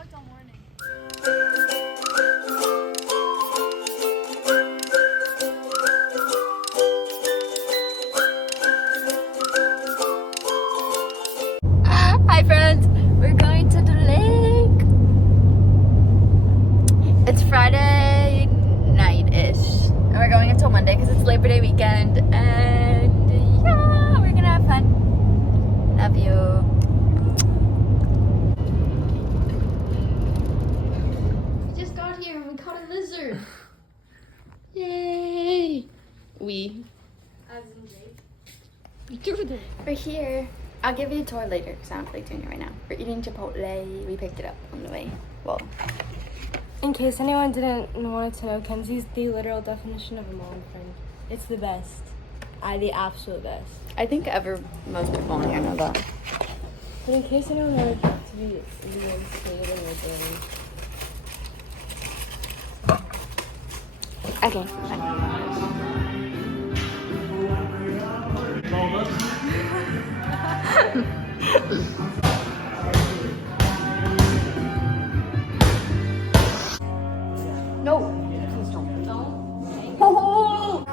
vlogged all morning. Hi friends, we're going to the lake. It's Friday night-ish. And we're going until Monday because it's Labor Day weekend. And yeah, we're gonna have fun. Love you. We just got here and we caught a lizard. Yay! We. As in Jake. We're here. I'll give you a tour later because I don't feel like doing it right now. We're eating Chipotle. We picked it up on the way. Well, In case anyone didn't want to know, Kenzie's the literal definition of a mom friend. It's the best. The absolute best. I think most people in here know that. But in case anyone wanted to be reinstated in their journey. Okay, fine. No, please don't. Don't. Oh!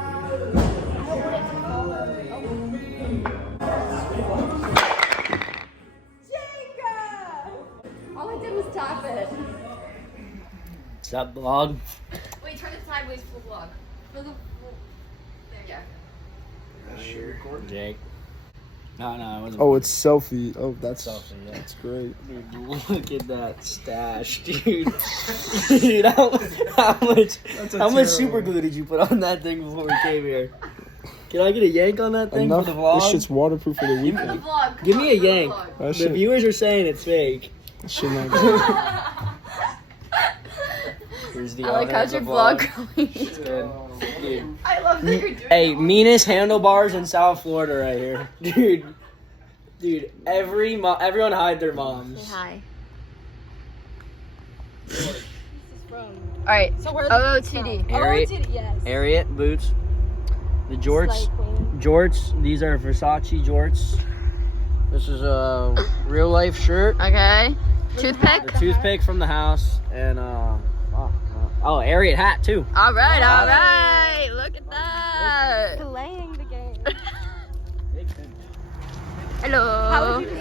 All I did was tap it. What's up, vlog? Wait, turn it sideways for the vlog. For the. There you go. Jake. No, it wasn't. Oh, it's selfie. Oh, that's Selfie, yeah. That's great. Dude, look at that stash, dude. Dude, how much super glue did you put on that thing before we came here? Can I get a yank on that thing Enough. for the vlog? This shit's waterproof for the For the weekend. vlog. Give me a yank. That The shit, viewers are saying it's fake. that shit not good. Here's the I like owner how's of your the vlog going? It's good. Dude. I love that you're doing Hey, that. meanest handlebars in South Florida right here. Dude, everyone hide their moms. Say hi. This is from. Alright, So where OOTD. Harriet. Yes. Harriet boots. The jorts. Slay queen. Jorts. These are Versace jorts. This is a real life shirt. Okay. Toothpick? The toothpick from the house. And Harriet hat too. Alright, alright. Look at that. Playing the game. Hello. How would you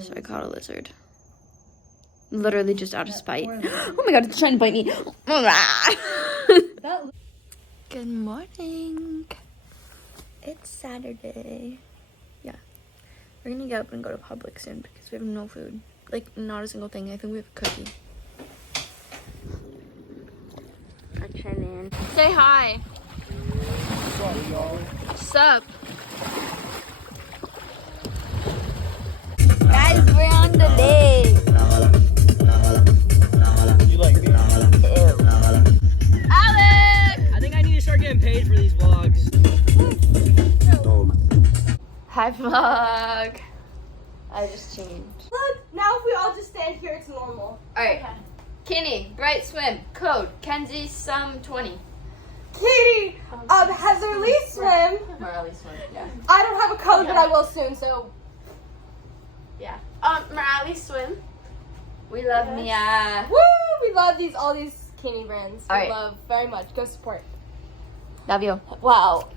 So I caught a lizard. Literally just out of spite. Oh my god, it's trying to bite me. Good morning. It's Saturday. Yeah. We're gonna get up and go to Publix soon because we have no food. Like, not a single thing. I think we have a cookie. We're chilling. Say hi. What's up? Guys, we're on the lake. You like me? Alex! I think I need to start getting paid for these vlogs. Hi, vlog. I just changed. Look, now if we all just stand here, it's normal. Alright. Kenny, Bright Swim, code kenzie.sommers. Katie, Heather Lee swim. Marley Swim, yeah. I don't have a code, but I will soon, so. Yeah. Morale swim. We love Mia. Woo! We love all these Kenny brands. All We right. love very much. Go support. Love you. Wow.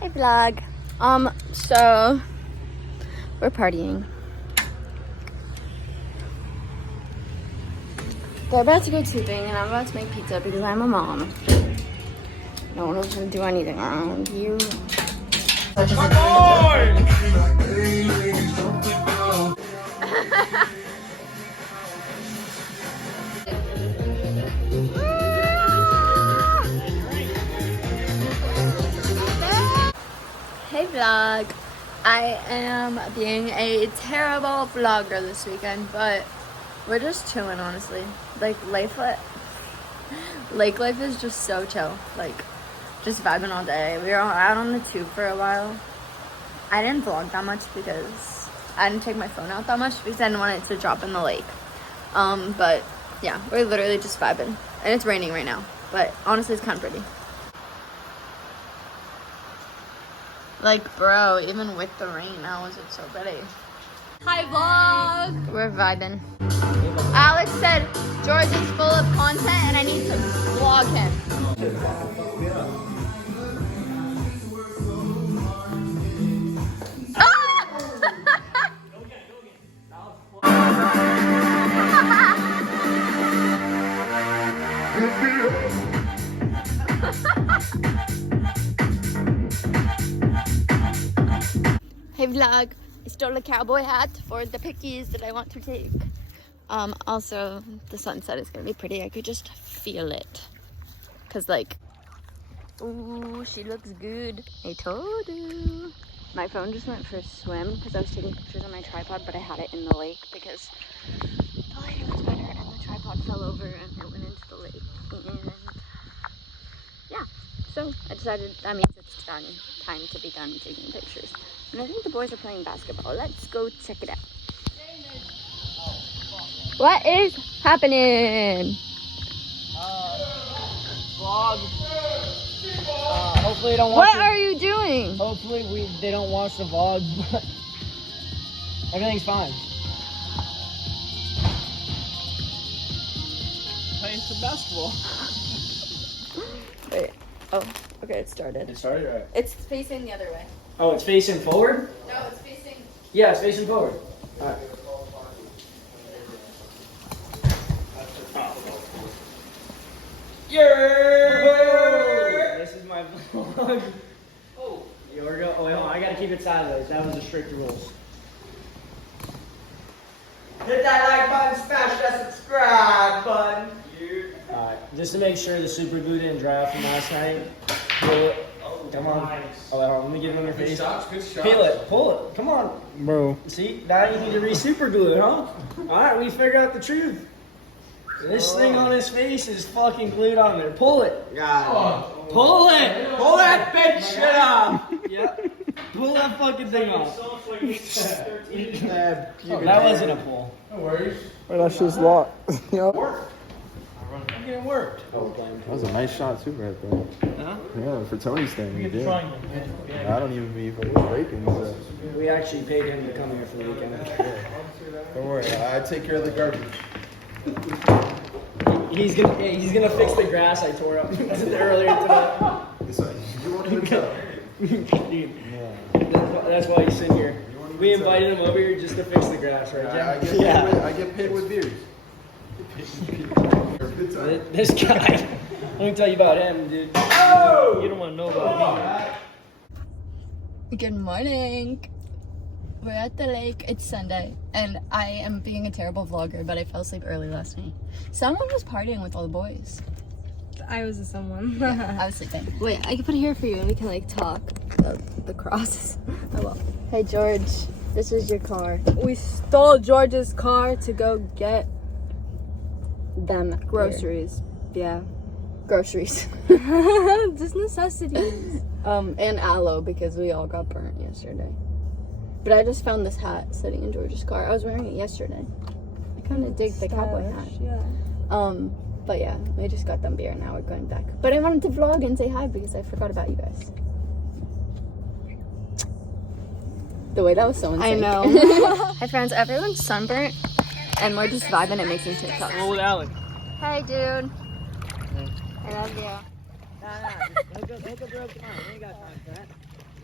Hey, vlog. So we're partying. They're about to go sleeping, and I'm about to make pizza because I'm a mom. No one else can do anything around you. Hey vlog. I am being a terrible vlogger this weekend, but we're just chilling, honestly. Like, lake life is just so chill. Like, just vibing all day. We were out on the tube for a while. I didn't vlog that much because I didn't take my phone out that much because I didn't want it to drop in the lake. But yeah, we're literally just vibing. And it's raining right now, but honestly, it's kind of pretty. Like, bro, even with the rain, how is it so pretty? Hi, vlog! We're vibing. Alex said George is full of content and I need to vlog him. Hey vlog, I stole a cowboy hat for the pickies that I want to take. Also, the sunset is gonna be pretty. I could just feel it. Cause like, ooh, she looks good. I told you. My phone just went for a swim because I was taking pictures on my tripod, but I had it in the lake because the lighting was better and the tripod fell over and it went into the lake. And yeah, so I decided that means it's done. Time to be done taking pictures. And I think the boys are playing basketball. Let's go check it out. What is happening? Vlog. Hopefully they don't watch What are you doing? Hopefully they don't watch the vlog, but everything's fine. Playing some basketball. Wait. Oh, okay, it started. It started, right? It's facing the other way. Oh, it's facing forward? No, it's facing... Yeah, it's facing forward. Alright. Yeah! This is my vlog. Oh, here we go. Oh, wait, hold on. I gotta keep it sideways. That was the strict rules. Hit that like button, smash that subscribe button. Alright, just to make sure the super glue didn't dry off from last night. Pull it. Come on. Nice. Oh, wait, hold on. Let me get it on your Good face. shots, good shots. Peel it. Pull it. Come on. Bro. See, now you need to re-super glue it, huh? Alright, we figured out the truth. This thing on his face is fucking glued on there. Pull it. God. Pull it. Pull that bitch shit off. Yep. Pull that fucking thing off. That wasn't a pull. No worries. Wait, that shit's locked. Yep. I'm getting worked. That was a nice shot too, right there. Huh? Yeah, for Tony's thing, he did. I don't even be raping. So. We actually paid him to come here for the weekend. Don't worry, I take care of the garbage. He's gonna fix the grass I tore up earlier tonight. You won't even tell. Dude, that's why he's sitting here. We invited him over here just to fix the grass, right, Jim? I get paid with beers. This guy. Let me tell you about him, dude. Oh! You don't want to know about me. Good morning. We're at the lake. It's Sunday, and I am being a terrible vlogger, but I fell asleep early last night. Someone was partying with all the boys. I was a someone. Yeah, I was sleeping. Wait, I can put it here for you, and we can like talk. The cross. Oh well. Hey George, this is your car. We stole George's car to go get Them groceries. Yeah. groceries. Just necessities. And aloe because we all got burnt yesterday. But I just found this hat sitting in George's car. I was wearing it yesterday. I kind of dig the cowboy hat. Yeah. But yeah, we just got them beer and now we're going back. But I wanted to vlog and say hi because I forgot about you guys. The way that was so insane. I know. Hi friends, everyone's sunburnt and we're just vibing and making TikToks. Roll with Alec. Hey dude. I love you.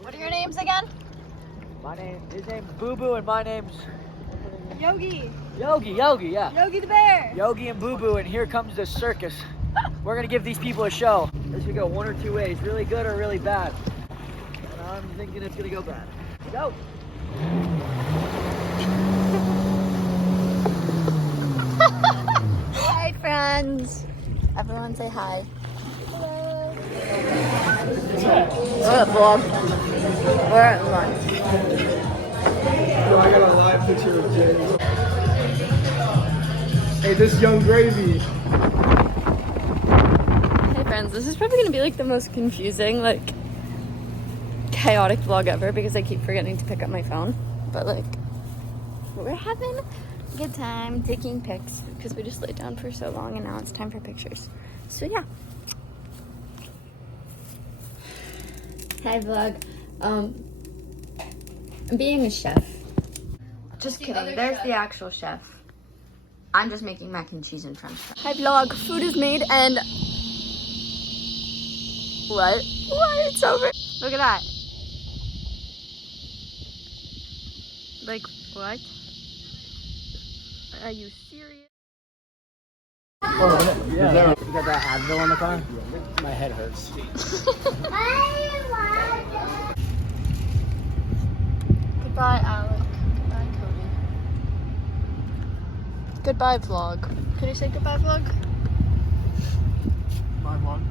What are your names again? His name's Boo Boo and my name's Yogi. Yogi, yeah. Yogi the bear. Yogi and Boo Boo, and here comes the circus. We're gonna give these people a show. This could go one or two ways, really good or really bad. And I'm thinking it's gonna go bad. Go! Hi friends. Everyone say hi. Hello. We're at vlog. We're at lunch. Yo, I got a live picture of James. Hey, this young gravy. Hey friends, this is probably gonna be like the most confusing, like chaotic vlog ever because I keep forgetting to pick up my phone. But like, we're having good time taking pics because we just laid down for so long and now it's time for pictures. So yeah. Hi vlog. I'm being a chef. Just kidding. There's the actual chef. I'm just making mac and cheese and french fries. Hi vlog. Food is made and what? What? It's over. Look at that. Like what? Are you serious? Yeah. You got that Advil in the car? My head hurts. Goodbye, Alec. Goodbye, Cody. Goodbye, vlog. Can you say goodbye, vlog? My one.